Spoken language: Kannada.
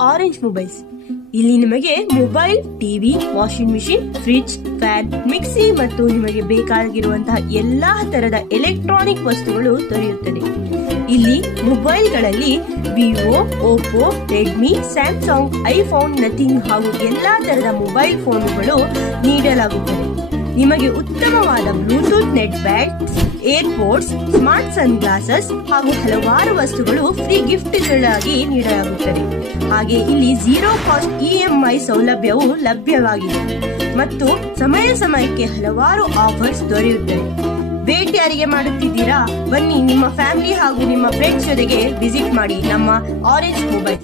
Orange mobiles. ಇಲ್ಲಿ ನಿಮಗೆ mobile, TV, washing machine, fridge, fan, mixie ಮತ್ತು ನಿಮಗೆ ಬೇಕಾಗಿರುವಂತಹ ಎಲ್ಲಾ ತರದ ಎಲೆಕ್ಟ್ರಾನಿಕ್ ವಸ್ತುಗಳು ದೊರೆಯುತ್ತದೆ. ಇಲ್ಲಿ ಮೊಬೈಲ್ಗಳಲ್ಲಿ Vivo, Oppo, Redmi, Samsung, iPhone, nothing ಹಾಗೂ ಎಲ್ಲಾ ತರದ ಮೊಬೈಲ್ ಫೋನುಗಳು ನೀಡಲಾಗುತ್ತದೆ. ನಿಮಗೆ ಉತ್ತಮವಾದ Bluetooth net bands, airports, smart ಸನ್ ಗ್ಲಾಸಸ್ ಹಾಗೂ ಹಲವಾರು ವಸ್ತುಗಳು ಫ್ರೀ ಗಿಫ್ಟ್ಗಳಾಗಿ ನೀಡಲಾಗುತ್ತದೆ. ಹಾಗೆ ಇಲ್ಲಿ 0 ಕಾಸ್ಟ್ EMI ಸೌಲಭ್ಯವು ಲಭ್ಯವಾಗಿದೆ ಮತ್ತು ಸಮಯಕ್ಕೆ ಹಲವಾರು ಆಫರ್ಸ್ ದೊರೆಯುತ್ತದೆ. ಭೇಟಿ ಯಾರಿಗೆ ಮಾಡುತ್ತಿದ್ದೀರಾ? ಬನ್ನಿ, ನಿಮ್ಮ ಫ್ಯಾಮಿಲಿ ಹಾಗೂ ನಿಮ್ಮ ಫ್ರೆಂಡ್ಸ್ ಜೊತೆಗೆ ವಿಸಿಟ್ ಮಾಡಿ ನಮ್ಮ ಆರೆಂಜ್ ಮೊಬೈಲ್.